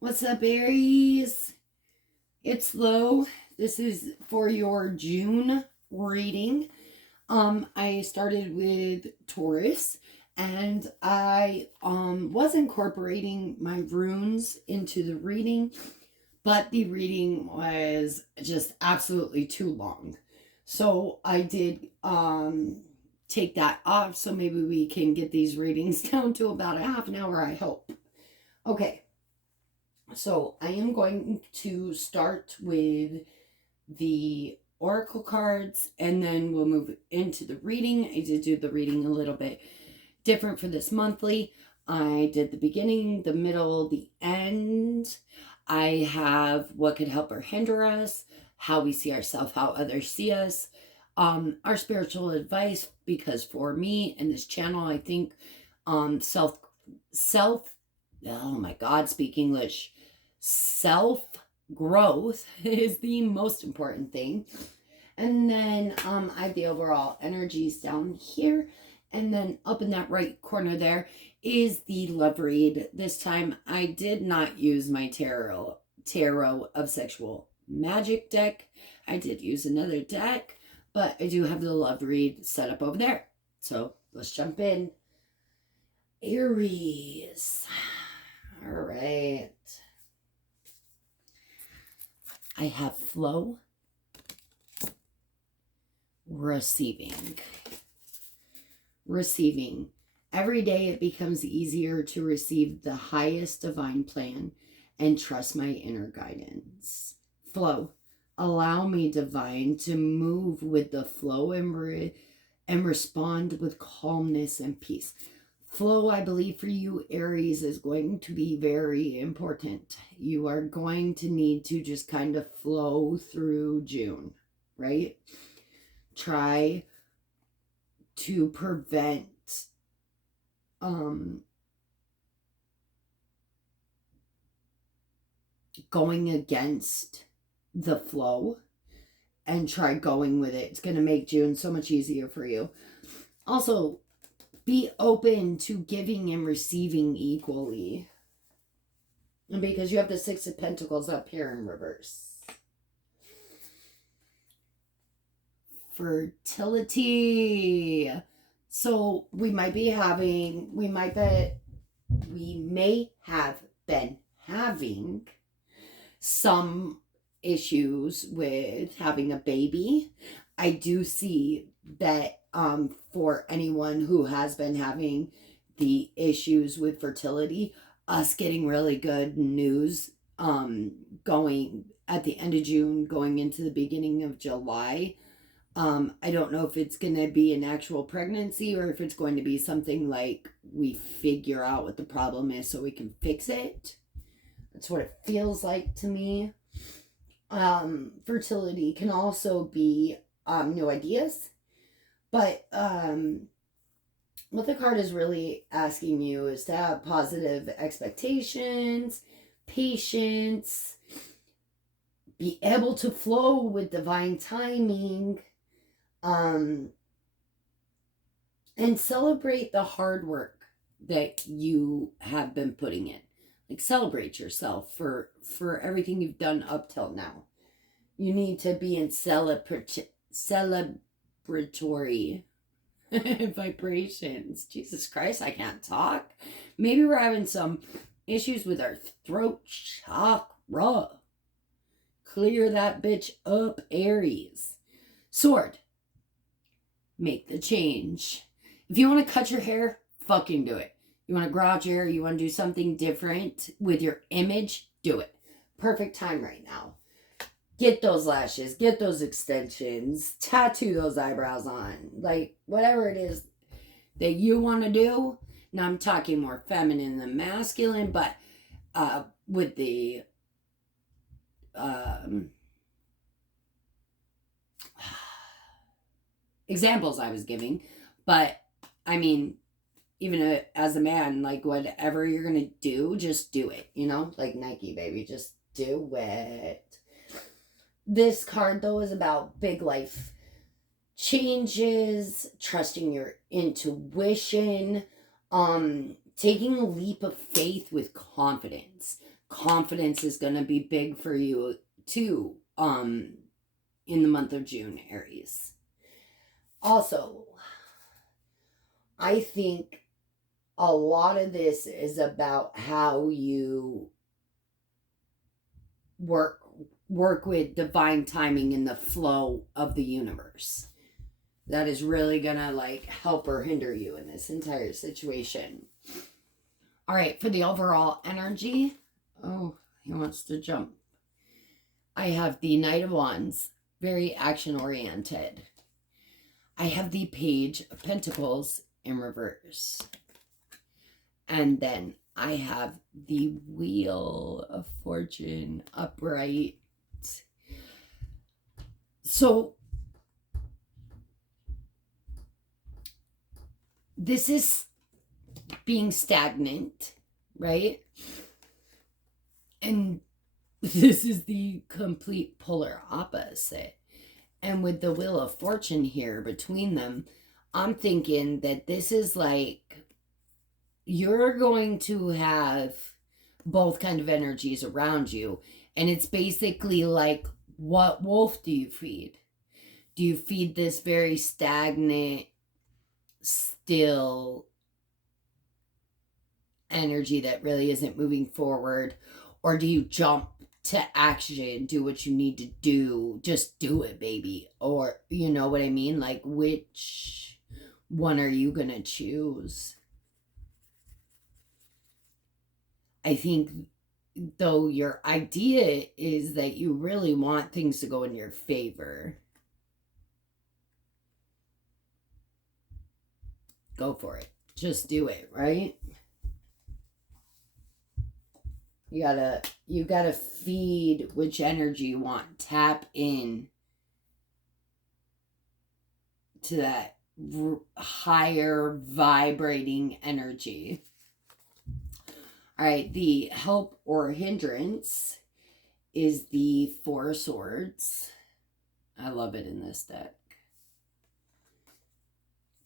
What's up, Aries? It's Lo. This is for your June reading. I started with Taurus and I was incorporating my runes into the reading, but the reading was just absolutely too long. So I did take that off, so maybe we can get these readings down to about a half an hour, I hope. Okay. So I am going to start with the oracle cards and then we'll move into the reading. I did do the reading a little bit different for this monthly. I did the beginning, the middle, the end. I have what could help or hinder us, how we see ourselves, how others see us, our spiritual advice, because for me and this channel, I think self oh my god, speak English, self growth is the most important thing. And then I have the overall energies down here. And then up in that right corner there is the love read. This time I did not use my tarot of sexual magic deck. I did use another deck, but I do have the love read set up over there. So let's jump in. Aries. All right. I have flow, receiving. Receiving. Every day it becomes easier to receive the highest divine plan and trust my inner guidance. Flow. Allow me, divine, to move with the flow and respond with calmness and peace. Flow, I believe for you, Aries, is going to be very important. You are going to need to just kind of flow through June, right? Try to prevent going against the flow and try going with it. It's going to make June so much easier for you. Also, be open to giving and receiving equally. And because you have the Six of Pentacles up here in reverse. Fertility. So we may have been having some issues with having a baby. I do see that for anyone who has been having the issues with fertility, us getting really good news going at the end of June, going into the beginning of July. I don't know if it's going to be an actual pregnancy or if it's going to be something like we figure out what the problem is so we can fix it. That's what it feels like to me. Fertility can also be new ideas, but what the card is really asking you is to have positive expectations, patience, be able to flow with divine timing, and celebrate the hard work that you have been putting in. Like, celebrate yourself for everything you've done up till now. You need to be in celebratory vibrations. Jesus Christ, I can't talk. Maybe we're having some issues with our throat chakra. Clear that bitch up, Aries. Sword. Make the change. If you want to cut your hair, fucking do it. You want to grow out your hair, you want to do something different with your image, do it. Perfect time right now. Get those lashes, get those extensions, tattoo those eyebrows on. Like, whatever it is that you want to do. Now, I'm talking more feminine than masculine, but with the examples I was giving. But, I mean, even as a man, like, whatever you're going to do, just do it, you know? Like Nike, baby, just do it. This card, though, is about big life changes, trusting your intuition, taking a leap of faith with confidence. confidence is going to be big for you too, in the month of June, Aries. Also, I think a lot of this is about how you work with divine timing in the flow of the universe. That is really gonna like help or hinder you in this entire situation. All right, for the overall energy. Oh, he wants to jump. I have the Knight of Wands, very action oriented. I have the Page of Pentacles in reverse. And then I have the Wheel of Fortune upright. So this is being stagnant, right? And this is the complete polar opposite. And with the Wheel of Fortune here between them, I'm thinking that this is like you're going to have both kind of energies around you. And it's basically like, what wolf do you feed? Do you feed this very stagnant, still energy that really isn't moving forward? Or do you jump to action, do what you need to do, just do it, baby? Or, you know what I mean? Like, which one are you going to choose? I think, though, your idea is that you really want things to go in your favor. Go for it. Just do it, right? You gotta feed which energy you want. Tap in to that higher vibrating energy. All right, the help or hindrance is the Four of Swords. I love it in this deck.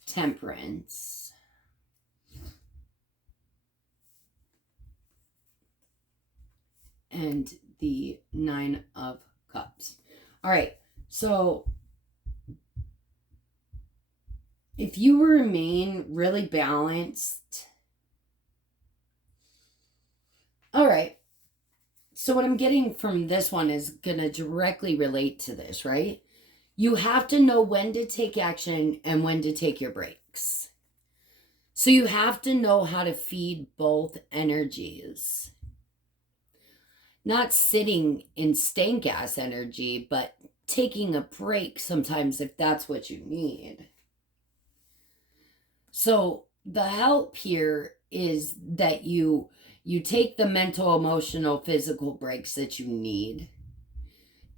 Temperance. And the Nine of Cups. All right, so if you remain really balanced. All right. So what I'm getting from this one is going to directly relate to this, right? You have to know when to take action and when to take your breaks. So you have to know how to feed both energies. Not sitting in stank ass energy, but taking a break sometimes if that's what you need. So the help here is that you take the mental, emotional, physical breaks that you need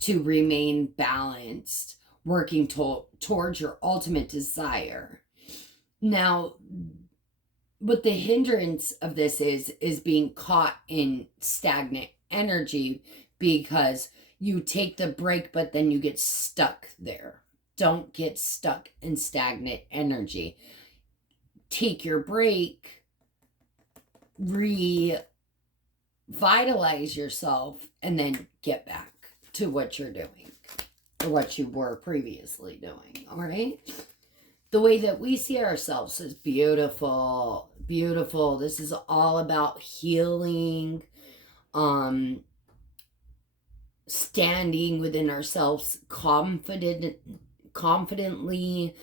to remain balanced, working towards your ultimate desire. Now, what the hindrance of this is being caught in stagnant energy, because you take the break, but then you get stuck there. Don't get stuck in stagnant energy. Take your break, revitalize yourself, and then get back to what you're doing or what you were previously doing. All right. The way that we see ourselves is beautiful, beautiful. This is all about healing, standing within ourselves confidently,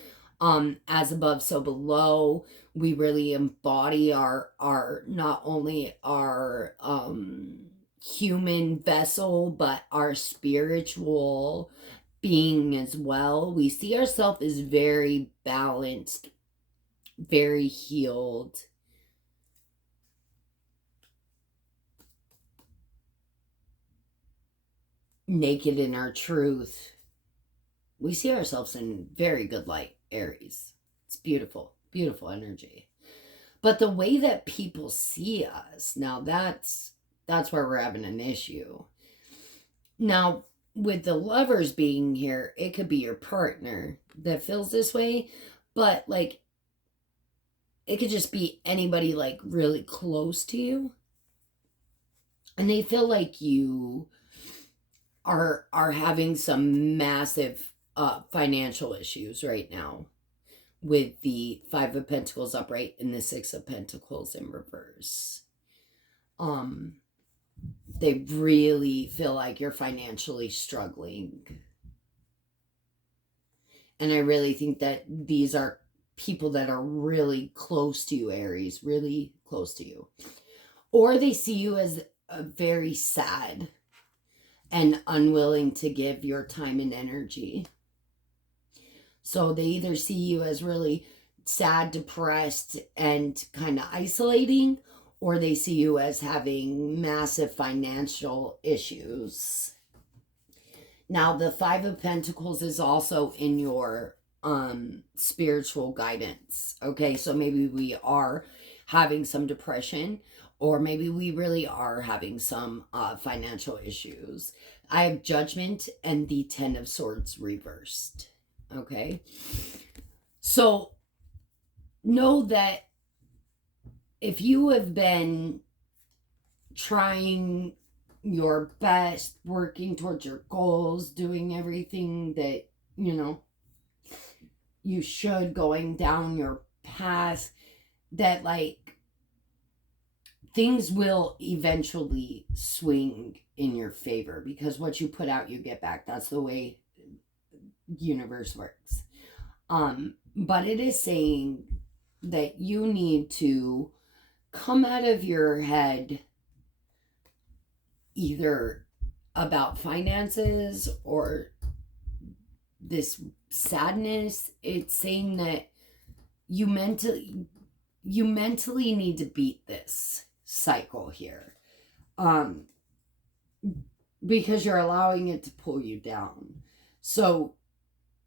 as above, so below. We really embody our not only our human vessel, but our spiritual being as well. We see ourselves as very balanced, very healed. Naked in our truth. We see ourselves in very good light, Aries. It's beautiful, beautiful energy. But the way that people see us, now that's where we're having an issue. Now, with the Lovers being here, it could be your partner that feels this way, but like it could just be anybody like really close to you. And they feel like you are having some massive financial issues right now with the Five of Pentacles upright and the Six of Pentacles in reverse. They really feel like you're financially struggling. And I really think that these are people that are really close to you, Aries, really close to you. Or they see you as a very sad and unwilling to give your time and energy. So they either see you as really sad, depressed, and kind of isolating, or they see you as having massive financial issues. Now, the Five of Pentacles is also in your spiritual guidance. Okay, so maybe we are having some depression, or maybe we really are having some financial issues. I have Judgment and the Ten of Swords reversed. Okay, so know that if you have been trying your best, working towards your goals, doing everything that, you know, you should, going down your path, that like things will eventually swing in your favor, because what you put out you get back. That's the way universe works. But it is saying that you need to come out of your head either about finances or this sadness. It's saying that you mentally need to beat this cycle here, because you're allowing it to pull you down. So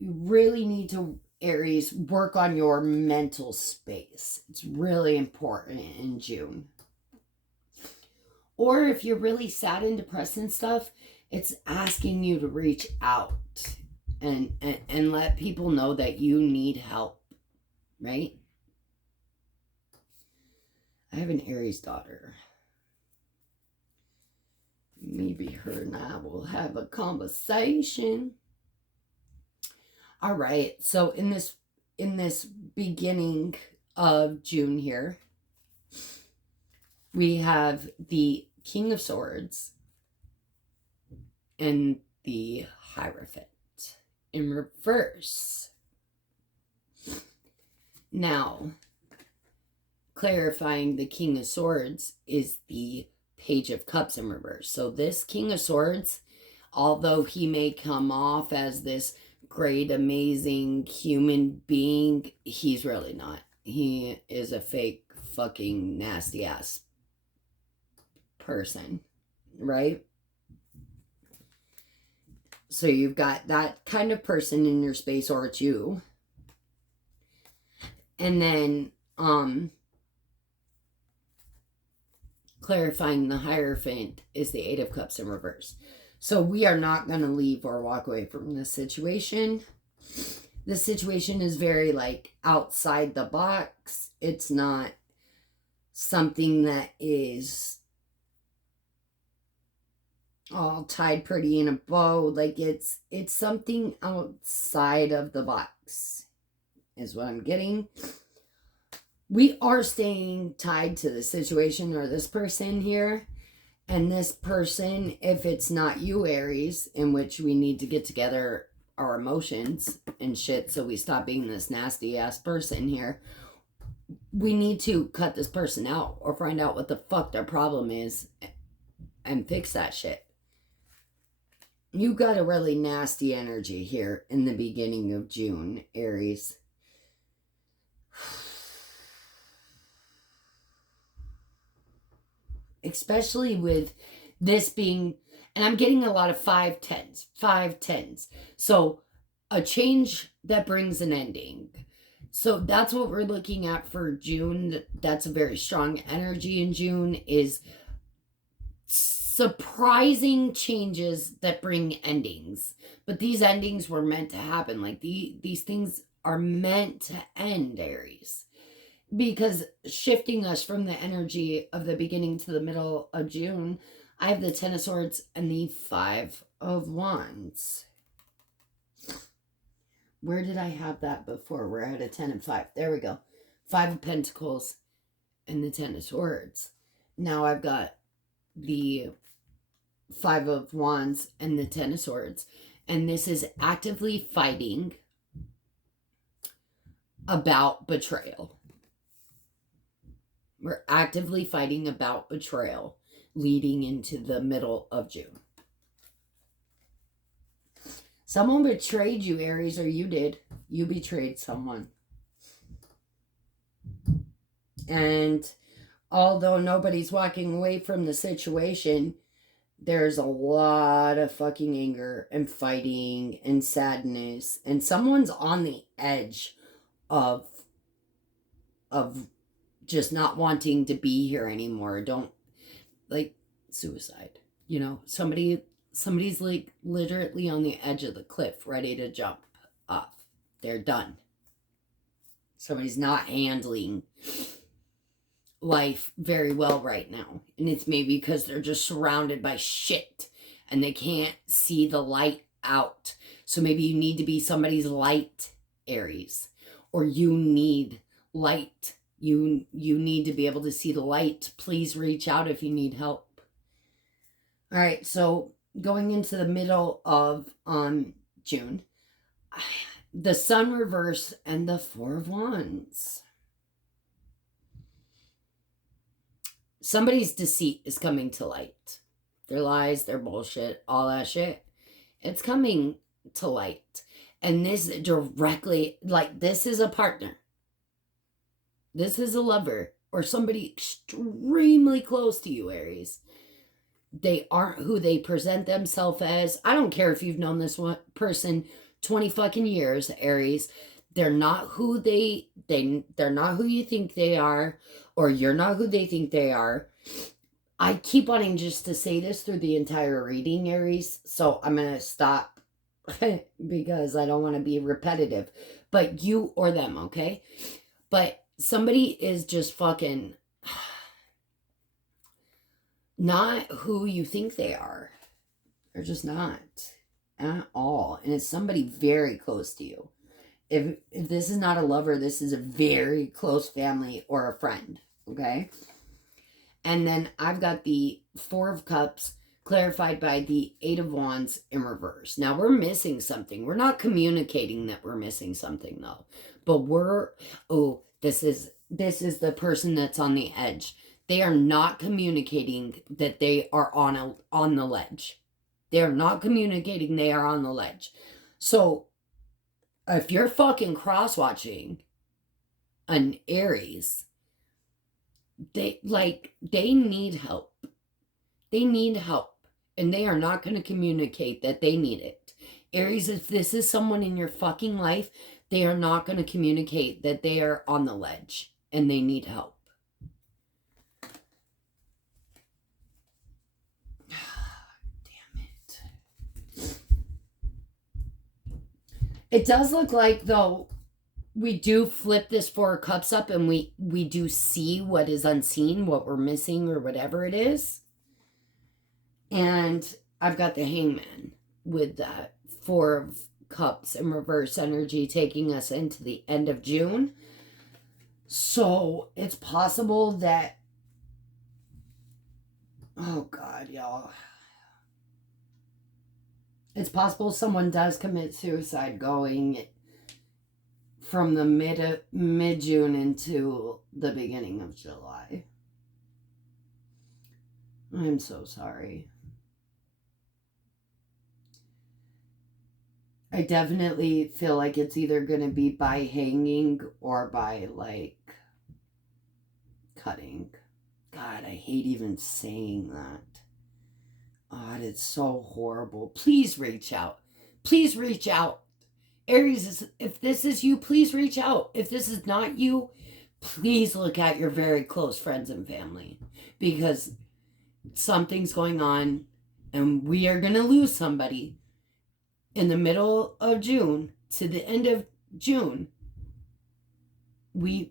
you really need to, Aries, work on your mental space. It's really important in June. Or if you're really sad and depressed and stuff, it's asking you to reach out and let people know that you need help, right? I have an Aries daughter. Maybe her and I will have a conversation. All right. So in this beginning of June here, we have the King of Swords and the Hierophant in reverse. Now, clarifying, the King of Swords is the Page of Cups in reverse. So this King of Swords, although he may come off as this great, amazing human being, he's really not. He is a fake, fucking, nasty ass person, right? So you've got that kind of person in your space, or it's you. And then clarifying, the Hierophant is the Eight of Cups in reverse. So we are not going to leave or walk away from this situation. This situation is very like outside the box. It's not something that is all tied pretty in a bow. Like it's something outside of the box is what I'm getting. We are staying tied to the situation or this person here. And this person, if it's not you, Aries, in which we need to get together our emotions and shit so we stop being this nasty ass person here, we need to cut this person out or find out what the fuck their problem is and fix that shit. You got a really nasty energy here in the beginning of June, Aries. Especially with this being, and I'm getting a lot of 5-10s. So a change that brings an ending. So that's what we're looking at for June. That's a very strong energy in June, is surprising changes that bring endings. But these endings were meant to happen. Like these things are meant to end, Aries. Because shifting us from the energy of the beginning to the middle of June, I have the Ten of Swords and the Five of Wands. Where did I have that before? We're at a 10 and 5. There we go. 5 of Pentacles and the 10 of Swords. Now I've got the 5 of Wands and the 10 of Swords. And this is actively fighting about betrayal. We're actively fighting about betrayal leading into the middle of June. Someone betrayed you, Aries, or you did. You betrayed someone. And although nobody's walking away from the situation, there's a lot of fucking anger and fighting and sadness. And someone's on the edge of just not wanting to be here anymore. Don't, like, suicide. You know, somebody's like literally on the edge of the cliff ready to jump off. They're done. Somebody's not handling life very well right now. And it's maybe because they're just surrounded by shit and they can't see the light out. So maybe you need to be somebody's light, Aries. Or you need light. You need to be able to see the light. Please reach out if you need help. All right, so going into the middle of June, the Sun reverse and the Four of Wands. Somebody's deceit is coming to light. Their lies, their bullshit, all that shit. It's coming to light. And this directly, like, this is a partner. This is a lover or somebody extremely close to you, Aries. They aren't who they present themselves as. I don't care if you've known this one person 20 fucking years, Aries. They're not who they're not who you think they are, or you're not who they think they are. I keep wanting just to say this through the entire reading, Aries, so I'm going to stop because I don't want to be repetitive. But you or them, okay? But somebody is just fucking not who you think they are. They're just not at all. And it's somebody very close to you. If this is not a lover, this is a very close family or a friend, okay? And then I've got the Four of Cups clarified by the Eight of Wands in reverse. Now, we're missing something. We're not communicating that we're missing something, though. But this is the person that's on the edge. They are not communicating that they are on the ledge. They are not communicating they are on the ledge. So, if you're fucking cross-watching an Aries, they need help. They need help. And they are not going to communicate that they need it. Aries, if this is someone in your fucking life, they are not going to communicate that they are on the ledge and they need help. It does look like, though, we do flip this Four of Cups up and we do see what is unseen, what we're missing or whatever it is. And I've got the Hangman with that Four of Cups in reverse energy taking us into the end of June. So it's possible that, oh God, y'all. It's possible someone does commit suicide going from the mid-June into the beginning of July. I'm so sorry. I definitely feel like it's either going to be by hanging or by, like, cutting. God, I hate even saying that. God, it's so horrible. Please reach out. Please reach out. Aries, if this is you, please reach out. If this is not you, please look at your very close friends and family. Because something's going on and we are going to lose somebody in the middle of June to the end of June. We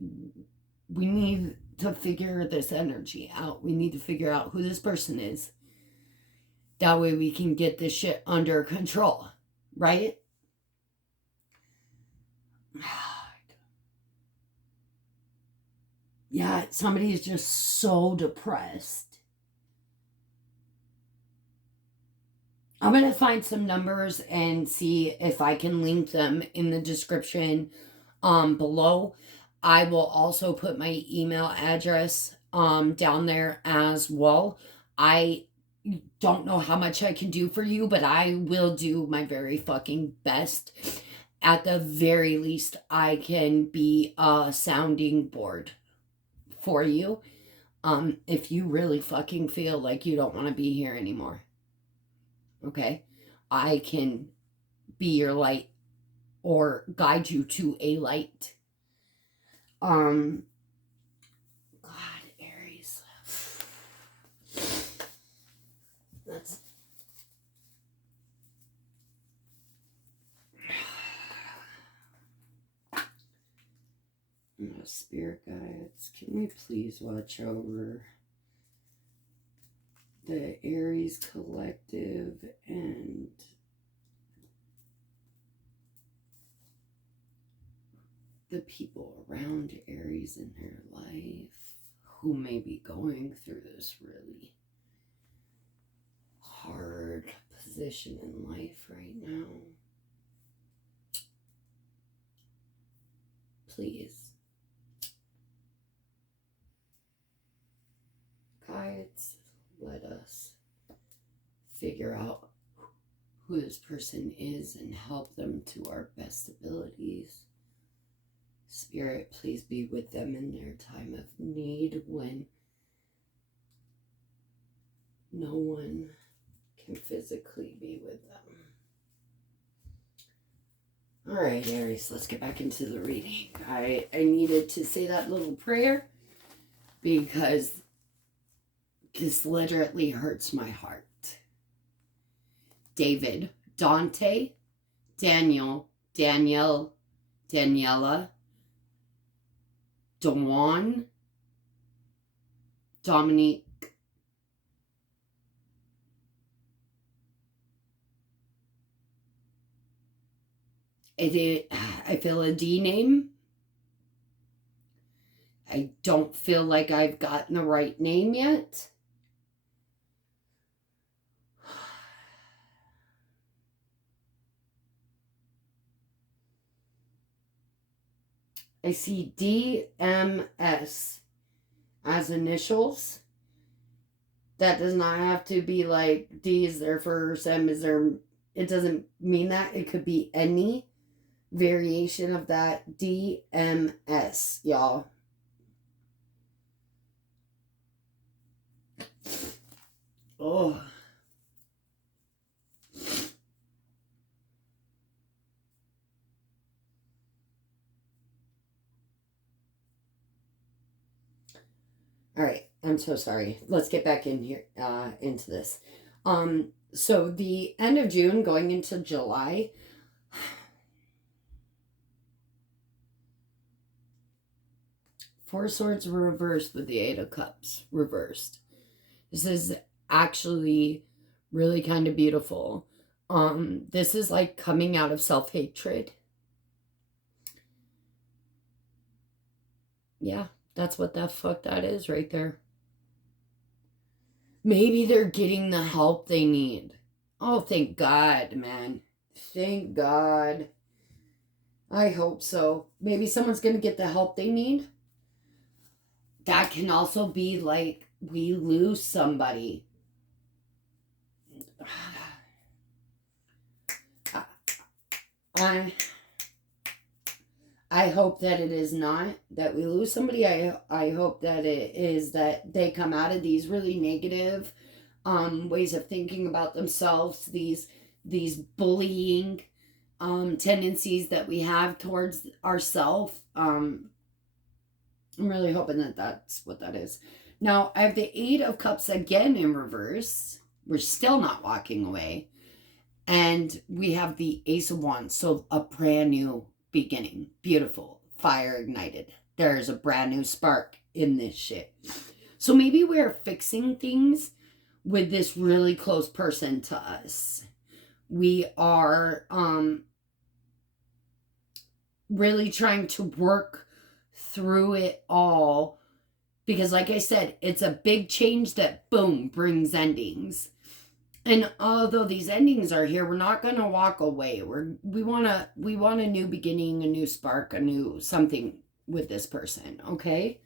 need to figure this energy out. We need to figure out who this person is. That way we can get this shit under control, right? Yeah, somebody is just so depressed. I'm going to find some numbers and see if I can link them in the description below. I will also put my email address down there as well. I don't know how much I can do for you, but I will do my very fucking best. At the very least, I can be a sounding board for you. If you really fucking feel like you don't want to be here anymore. Okay? I can be your light or guide you to a light. God, Aries. That's spirit guides. Can we please watch over the Aries collective and the people around Aries in their life who may be going through this really hard position in life right now? Please. Guides, let us figure out who this person is and help them to our best abilities. Spirit, please be with them in their time of need when no one can physically be with them. All right, Aries, let's get back into the reading. I needed to say that little prayer because this literally hurts my heart. David, Dante, Daniel, Danielle, Daniela, Dawn, Dominique, I feel a D name. I don't feel like I've gotten the right name yet. I see DMS as initials. That does not have to be like D is their first, M is their. It doesn't mean that. It could be any variation of that. DMS, y'all. Oh. All right, I'm so sorry. Let's get back in here into this. So the end of June going into July. Four Swords reversed with the Eight of Cups reversed. This is actually really kind of beautiful. This is like coming out of self-hatred. Yeah, that's what the fuck that is right there. Maybe they're getting the help they need. Oh, thank God, man. Thank God. I hope so. Maybe someone's going to get the help they need. That can also be like we lose somebody. I hope that it is not that we lose somebody. I hope that it is that they come out of these really negative ways of thinking about themselves, these bullying tendencies that we have towards ourselves. I'm really hoping that that's what that is. Now, I have the Eight of Cups again in reverse. We're still not walking away. And we have the Ace of Wands. So a brand new beginning. Beautiful. Fire ignited. There's a brand new spark in this shit. So maybe we're fixing things with this really close person to us. We are really trying to work through it all because, like I said, it's a big change that, boom, brings endings. And although these endings are here, we're not going to walk away. We want a new beginning, a new spark, a new something with this person, okay?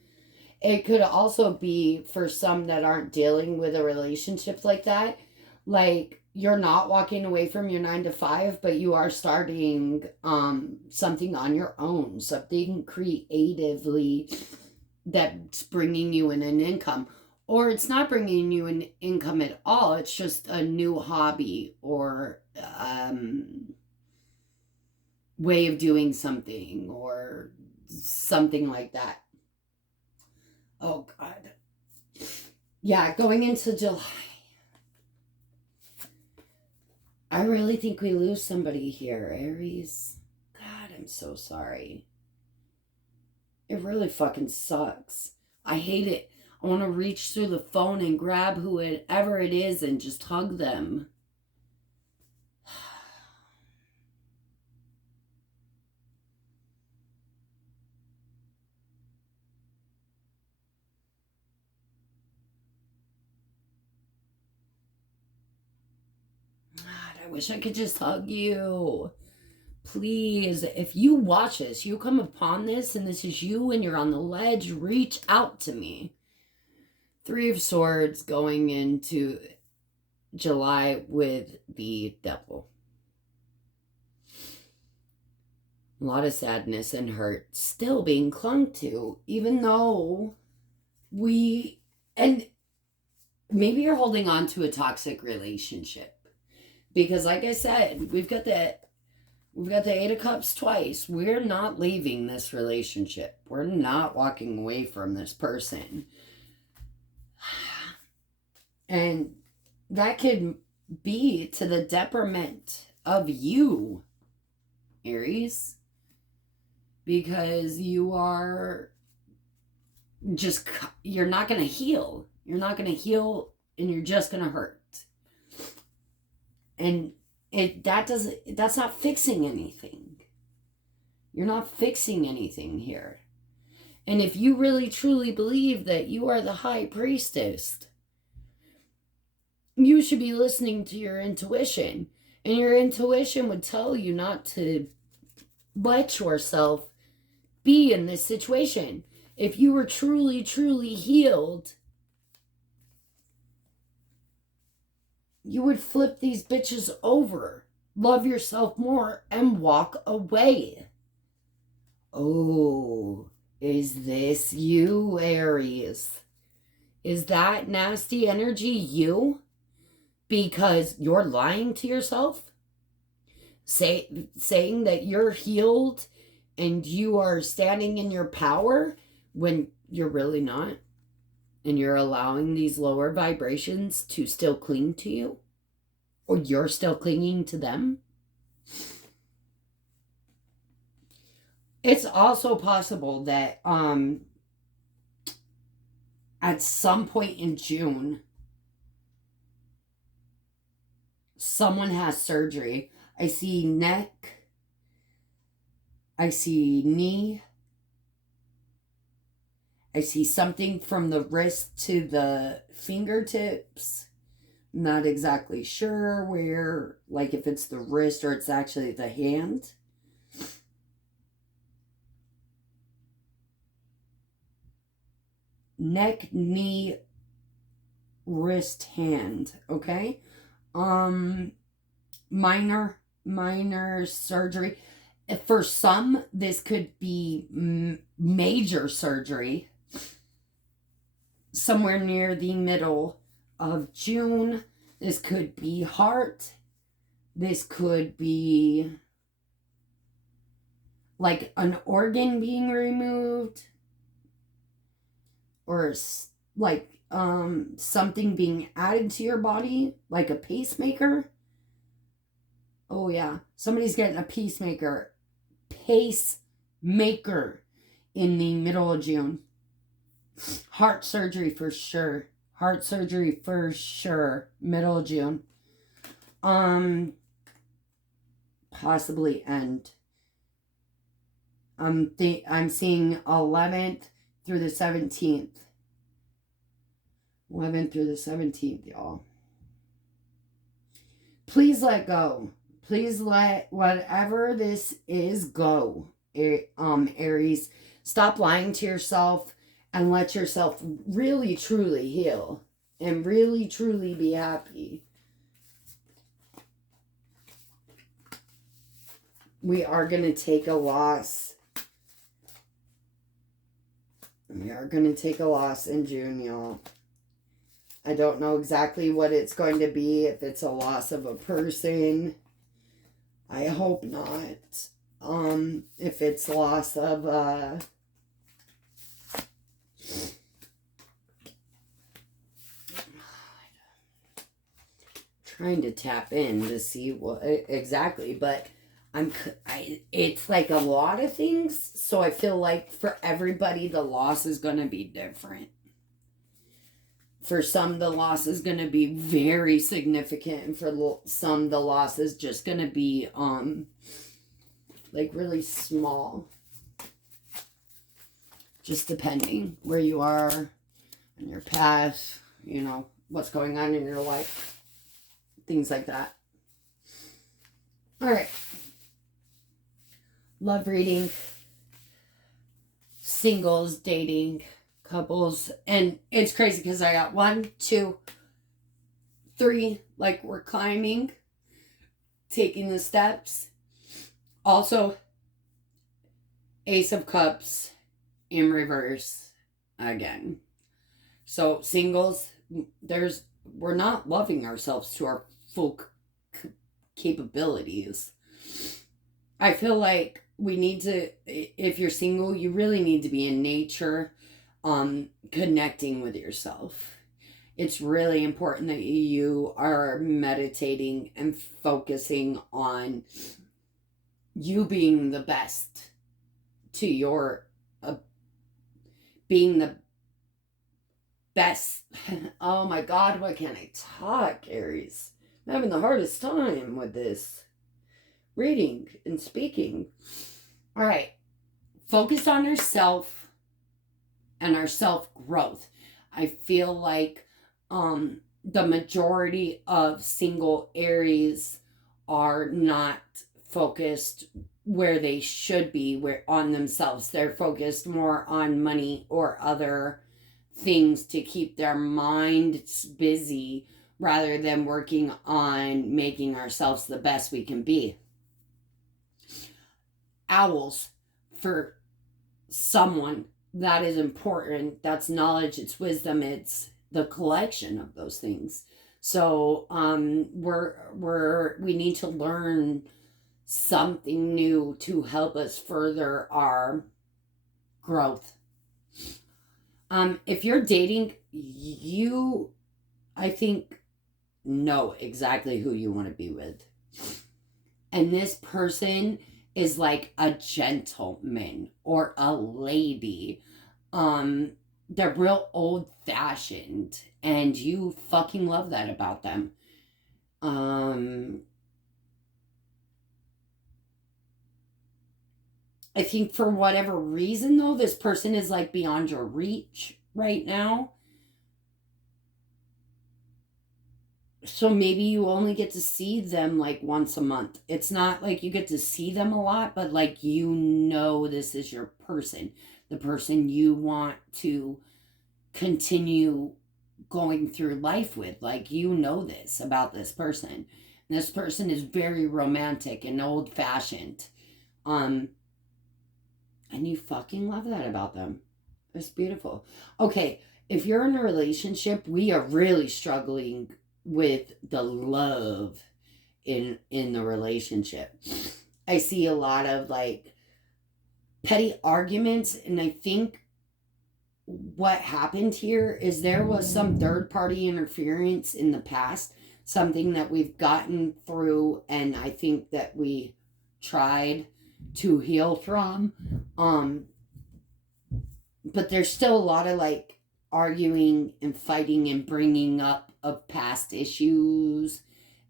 It could also be for some that aren't dealing with a relationship like that. Like, you're not walking away from your 9 to 5, but you are starting something on your own, something creatively that's bringing you in an income. Or it's not bringing you an income at all. It's just a new hobby or way of doing something or something like that. Oh, God. Yeah, going into July. I really think we lose somebody here, Aries. God, I'm so sorry. It really fucking sucks. I hate it. I want to reach through the phone and grab whoever it is and just hug them. God, I wish I could just hug you. Please, if you watch this, you come upon this, and this is you and you're on the ledge, reach out to me. 3 of Swords going into July with the Devil. A lot of sadness and hurt still being clung to, even though and maybe you're holding on to a toxic relationship. Because like I said, we've got the 8 of Cups twice. We're not leaving this relationship. We're not walking away from this person. And that could be to the detriment of you, Aries. Because you are you're not going to heal. You're not going to heal, and you're just going to hurt. And that's not fixing anything. You're not fixing anything here. And if you really truly believe that you are the high priestess, you should be listening to your intuition. And your intuition would tell you not to let yourself be in this situation. If you were truly, truly healed, you would flip these bitches over, love yourself more, and walk away. Oh, is this you, Aries? Is that nasty energy you? Because you're lying to yourself? Saying that you're healed and you are standing in your power when you're really not? And you're allowing these lower vibrations to still cling to you? Or you're still clinging to them? It's also possible that at some point in June, someone has surgery. I see neck. I see knee. I see something from the wrist to the fingertips. Not exactly sure where, like if it's the wrist or it's actually the hand. Neck, knee, wrist, hand. Okay. Minor surgery. For some, this could be major surgery. Somewhere near the middle of June. This could be heart. This could be like an organ being removed. Or like something being added to your body, like a pacemaker. Oh yeah, somebody's getting a pacemaker in the middle of June. Heart surgery for sure. Heart surgery for sure. Middle of June. Possibly end. I'm seeing 11th through the 17th. 11th through the 17th, y'all. Please let go. Please let whatever this is go. Aries, stop lying to yourself and let yourself really truly heal and really truly be happy. We are going to take a loss. We are going to take a loss in June, y'all. I don't know exactly what it's going to be, if it's a loss of a person. I hope not. If it's loss of trying to tap in to see what exactly, but it's like a lot of things, so I feel like for everybody the loss is going to be different. For some, the loss is going to be very significant, and for some, the loss is just going to be like really small, just depending where you are in your path, you know, what's going on in your life, things like that. All right, love reading, singles, dating, couples, and it's crazy because I got 1, 2, 3, like we're climbing, taking the steps. Also, Ace of Cups in reverse again. So singles, we're not loving ourselves to our full capabilities. I feel like we need to, if you're single, you really need to be in nature, connecting with yourself. It's really important that you are meditating and focusing on you being the best to your being the best. Oh my God, why can't I talk, Aries? I'm having the hardest time with this reading and speaking. All right, focus on yourself and our self-growth. I feel like the majority of single Aries are not focused where they should be, on themselves. They're focused more on money or other things to keep their minds busy rather than working on making ourselves the best we can be. Owls, for someone, that is important. That's knowledge, it's wisdom, it's the collection of those things. So we need to learn something new to help us further our growth. If you're dating, you, I think, know exactly who you want to be with. And this person is like a gentleman or a lady. They're real old-fashioned, and you fucking love that about them. I think for whatever reason, though, this person is like beyond your reach right now. So maybe you only get to see them like once a month. It's not like you get to see them a lot, but like, you know, this is your person, the person you want to continue going through life with. Like, you know this about this person. And this person is very romantic and old-fashioned. And you fucking love that about them. It's beautiful. Okay, if you're in a relationship, we are really struggling with the love in the relationship. I see a lot of like petty arguments, and I think what happened here is there was some third party interference in the past, something that we've gotten through, and I think that we tried to heal from. But there's still a lot of like arguing and fighting and bringing up of past issues,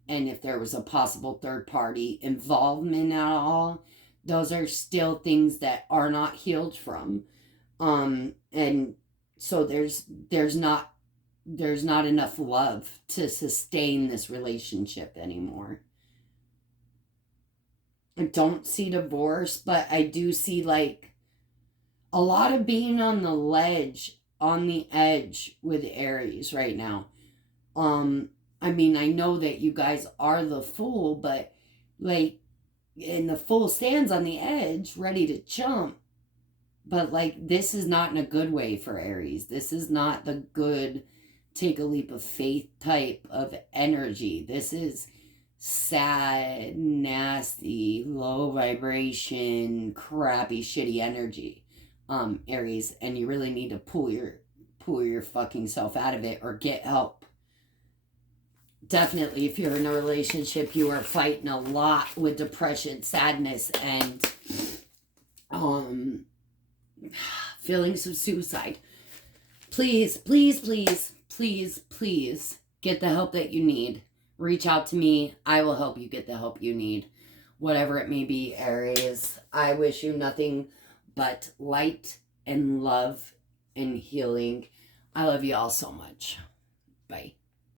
and if there was a possible third party involvement at all, those are still things that are not healed from. And so there's not enough love to sustain this relationship anymore. I don't see divorce, but I do see like a lot of being on the ledge, on the edge with Aries right now. Um, I mean, I know that you guys are the fool, but like, and the fool stands on the edge, ready to jump. But like, this is not in a good way for Aries. This is not the good take a leap of faith type of energy. This is sad, nasty, low vibration, crappy, shitty energy, Aries, and you really need to pull your fucking self out of it or get help. Definitely, if you're in a relationship, you are fighting a lot with depression, sadness, and um feelings of suicide. Please, please, please, please, please get the help that you need. Reach out to me. I will help you get the help you need. Whatever it may be, Aries. I wish you nothing but light and love and healing. I love you all so much. Bye.